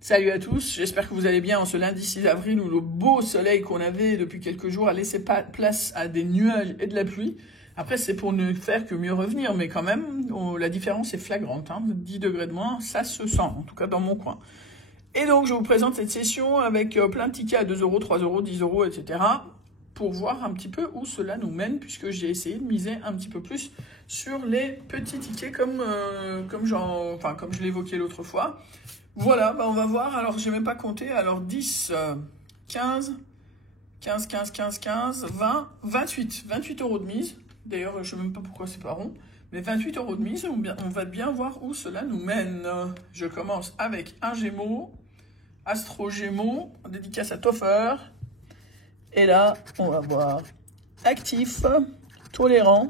Salut à tous, j'espère que vous allez bien en ce lundi 6 avril où le beau soleil qu'on avait depuis quelques jours a laissé place à des nuages et de la pluie. Après, c'est pour ne faire que mieux revenir, mais quand même, la différence est flagrante. 10 degrés de moins, ça se sent, en tout cas dans mon coin. Et donc, je vous présente cette session avec plein de tickets à 2 euros, 3 euros, 10 euros, etc. pour voir un petit peu où cela nous mène, puisque j'ai essayé de miser un petit peu plus sur les petits tickets comme je l'évoquais l'autre fois. Voilà, on va voir. Alors, j'ai même pas compté. Alors, 10, 15, 20, 28 euros de mise. D'ailleurs, je ne sais même pas pourquoi c'est pas rond. Mais 28 euros de mise, on va bien voir où cela nous mène. Je commence avec un Gémeaux, Astro Gémeaux, dédicace à Toffer. Et là, on va voir actif, tolérant,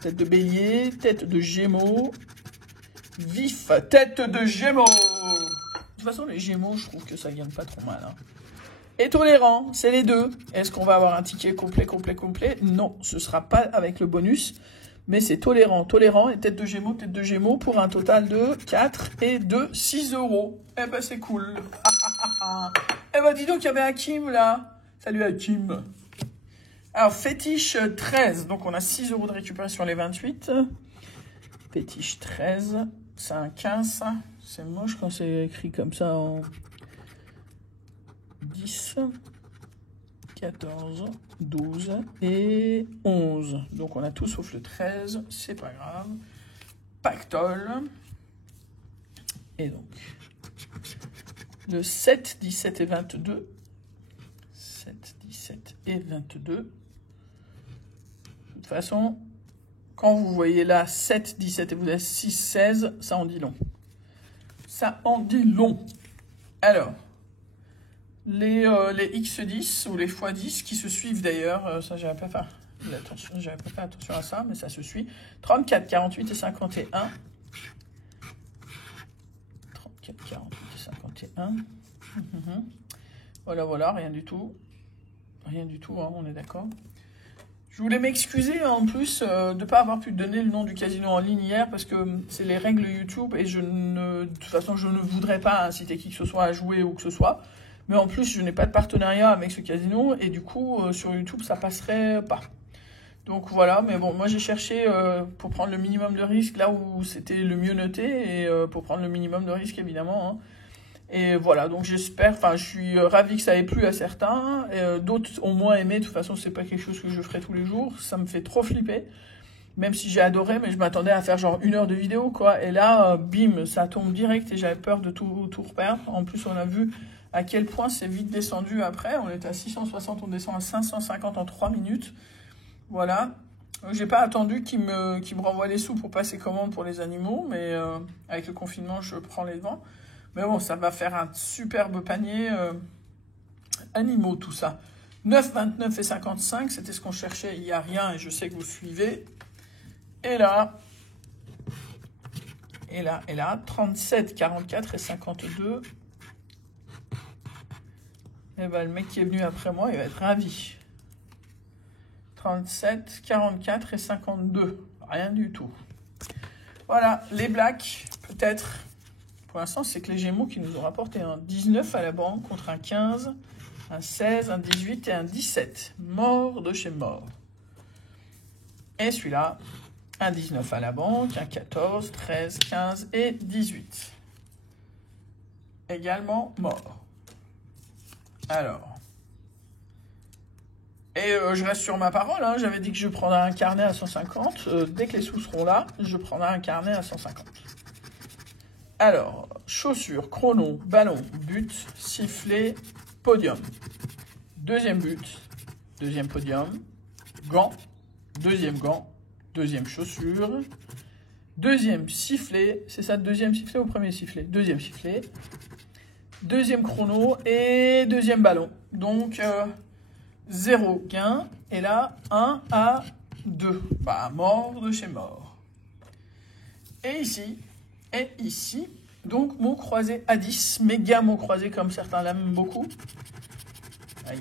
tête de bélier, tête de Gémeaux, vif, tête de Gémeaux. De toute façon, les Gémeaux, je trouve que ça gagne pas trop mal. Et tolérant, c'est les deux. Est-ce qu'on va avoir un ticket complet? Non, ce sera pas avec le bonus, mais c'est tolérant et tête de Gémeaux pour un total de 4 et de 6 euros. Eh ben, c'est cool. Eh ben, dis donc, il y avait Hakim là. Salut Hakim. Alors, fétiche 13. Donc, on a 6 euros de récupération sur les 28. Fétiche 13. C'est un 15. C'est moche quand c'est écrit comme ça en 10, 14, 12 et 11. Donc, on a tout sauf le 13. C'est pas grave. Pactole. Et donc, le 7, 17 et 22. 7, 17 et 22. De toute façon, quand vous voyez là 7, 17 et vous avez 6, 16, ça en dit long. Ça en dit long. Alors, les X10 ou les x10 qui se suivent d'ailleurs, ça j'avais pas fait attention à ça, mais ça se suit. 34, 48 et 51. 34, 48 et 51. Voilà, rien du tout. On est d'accord. Je voulais m'excuser en plus de ne pas avoir pu donner le nom du casino en ligne hier parce que c'est les règles YouTube et de toute façon, je ne voudrais pas inciter qui que ce soit à jouer ou que ce soit. Mais en plus, je n'ai pas de partenariat avec ce casino et du coup, sur YouTube, ça passerait pas. Donc voilà, mais bon, moi j'ai cherché pour prendre le minimum de risque là où c'était le mieux noté et pour prendre le minimum de risque évidemment. Et voilà, donc je suis ravi que ça ait plu à certains, d'autres ont moins aimé, de toute façon c'est pas quelque chose que je ferai tous les jours, ça me fait trop flipper, même si j'ai adoré, mais je m'attendais à faire genre 1 heure de vidéo quoi, et là, bim, ça tombe direct et j'avais peur de tout reperdre. En plus on a vu à quel point c'est vite descendu après, on était à 660, on descend à 550 en 3 minutes, voilà. J'ai pas attendu qu'il me renvoie les sous pour passer commande pour les animaux, mais avec le confinement je prends les devants. Mais bon, ça va faire un superbe panier animaux, tout ça. 9, 29 et 55, c'était ce qu'on cherchait. Il n'y a rien et je sais que vous suivez. Et là, 37, 44 et 52. Et ben, le mec qui est venu après moi, il va être ravi. 37, 44 et 52. Rien du tout. Voilà, les blacks, peut-être. Pour l'instant, c'est que les Gémeaux qui nous ont rapporté un 19 à la banque contre un 15, un 16, un 18 et un 17. Mort de chez mort. Et celui-là, un 19 à la banque, un 14, 13, 15 et 18. Également mort. Alors. Et je reste sur ma parole. J'avais dit que je prendrais un carnet à 150. Dès que les sous seront là, je prendrai un carnet à 150. Alors, chaussures, chrono, ballon, but, sifflet, podium. Deuxième but, deuxième podium, gant, deuxième chaussure, deuxième sifflet, c'est ça, deuxième sifflet ou premier sifflet? Deuxième sifflet, deuxième chrono et deuxième ballon. Donc, 0 gain, et là, 1 à 2. Mort de chez mort. Et ici, donc mon croisé à 10, méga mon croisé comme certains l'aiment beaucoup. Aïe,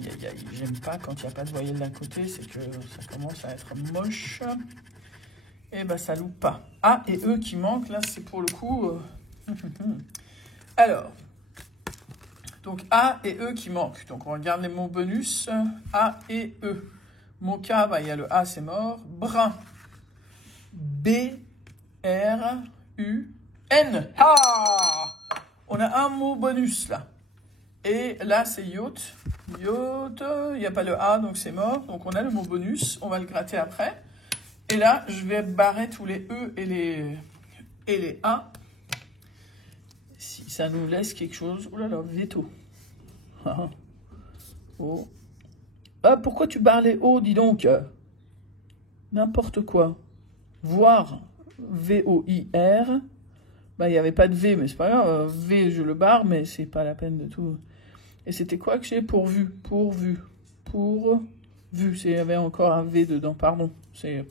j'aime pas quand il n'y a pas de voyelle d'un côté, c'est que ça commence à être moche. Et ben ça loupe pas. A et E qui manquent, là c'est pour le coup... Alors, donc A et E qui manquent. Donc on regarde les mots bonus. A et E. Mocha, bah, il y a le A, c'est mort. Brun. B, R, U, N. Ah! On a un mot bonus là. Et là, c'est yacht. Yacht, il n'y a pas le A, donc c'est mort. Donc on a le mot bonus. On va le gratter après. Et là, je vais barrer tous les E et les A. Si ça nous laisse quelque chose. Oh là là, veto. Oh. Ah, pourquoi tu barres les O, dis donc? N'importe quoi. Voir, V-O-I-R. Bah, il n'y avait pas de V, mais c'est pas grave. V, je le barre, mais c'est pas la peine de tout. Et c'était quoi que j'ai? Pourvu. Pourvu. Pourvu. Il y avait encore un V dedans, pardon. C'est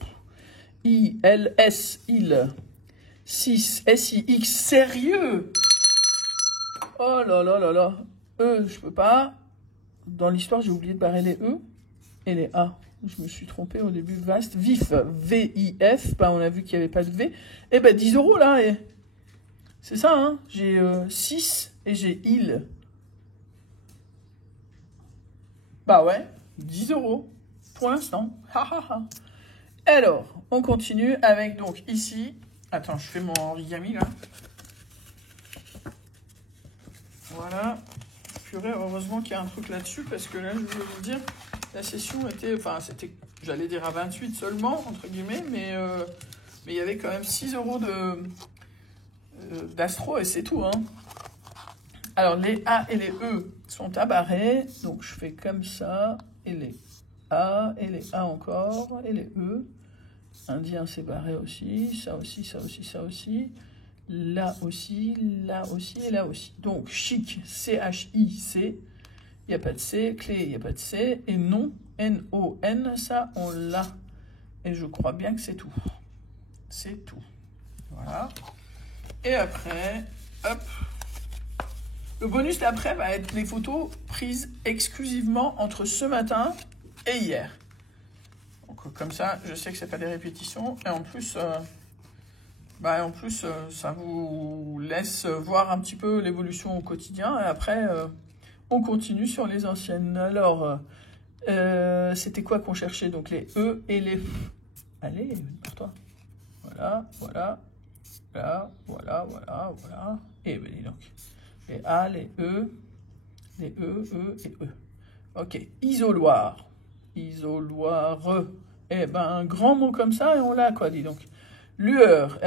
I-L-S, il. 6, S-I-X, sérieux? Oh là là là là. E, je peux pas. Dans l'histoire, j'ai oublié de barrer les E et les A. Je me suis trompé au début. Vaste. Vif. V-I-F. Bah, on a vu qu'il n'y avait pas de V. Eh ben, 10 € là. Et... c'est ça, hein. J'ai 6 et j'ai il. Bah ouais, 10 € pour l'instant. Alors, on continue avec donc ici. Attends, je fais mon origami là. Voilà. Purée, heureusement qu'il y a un truc là-dessus parce que là, je voulais vous dire, la session était, enfin, c'était, j'allais dire à 28 seulement, entre guillemets, mais il y avait quand même 6 € d'astro et c'est tout, hein. Alors, les A et les E sont à barrer, donc je fais comme ça, et les A, et les A encore, et les E. Indien, c'est barré aussi, ça aussi, ça aussi, ça aussi. Là aussi, et là aussi. Donc, chic, C-H-I-C, il n'y a pas de C. Clé, il n'y a pas de C. Et non, N-O-N, ça, on l'a. Et je crois bien que c'est tout. C'est tout. Voilà. Et après, hop. Le bonus d'après va être les photos prises exclusivement entre ce matin et hier. Donc, comme ça, je sais que c'est pas des répétitions. Et en plus... ça vous laisse voir un petit peu l'évolution au quotidien. Et après, on continue sur les anciennes. Alors, c'était quoi qu'on cherchait? Donc, les E et les F. Allez, pour toi. Voilà, voilà. Là, voilà, voilà, voilà. Et ben, dis donc. Les A, les E, et E. Ok, isoloir. Isoloire. Eh ben, un grand mot comme ça, et on l'a, quoi, dis donc. Lueur,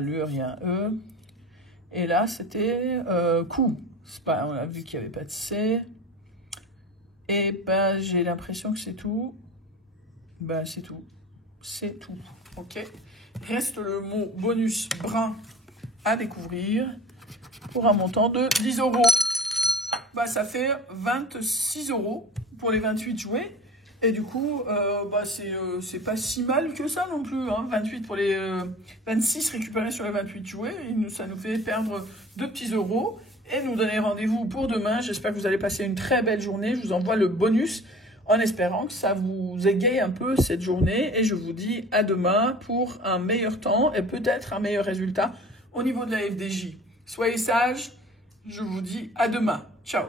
lueur, il y a un E. Et là, c'était coup. On a vu qu'il n'y avait pas de C. Et ben, j'ai l'impression que c'est tout. Ben, c'est tout. C'est tout. Ok. Reste le mot bonus brun à découvrir pour un montant de 10 €. Bah, ça fait 26 € pour les 28 jouets. Et du coup, c'est pas si mal que ça non plus. Hein. 28 pour les 26 récupérés sur les 28 jouets. Ça nous fait perdre 2 petits euros. Et nous donner rendez-vous pour demain. J'espère que vous allez passer une très belle journée. Je vous envoie le bonus en espérant que ça vous égaye un peu cette journée. Et je vous dis à demain pour un meilleur temps et peut-être un meilleur résultat au niveau de la FDJ. Soyez sages. Je vous dis à demain. Ciao.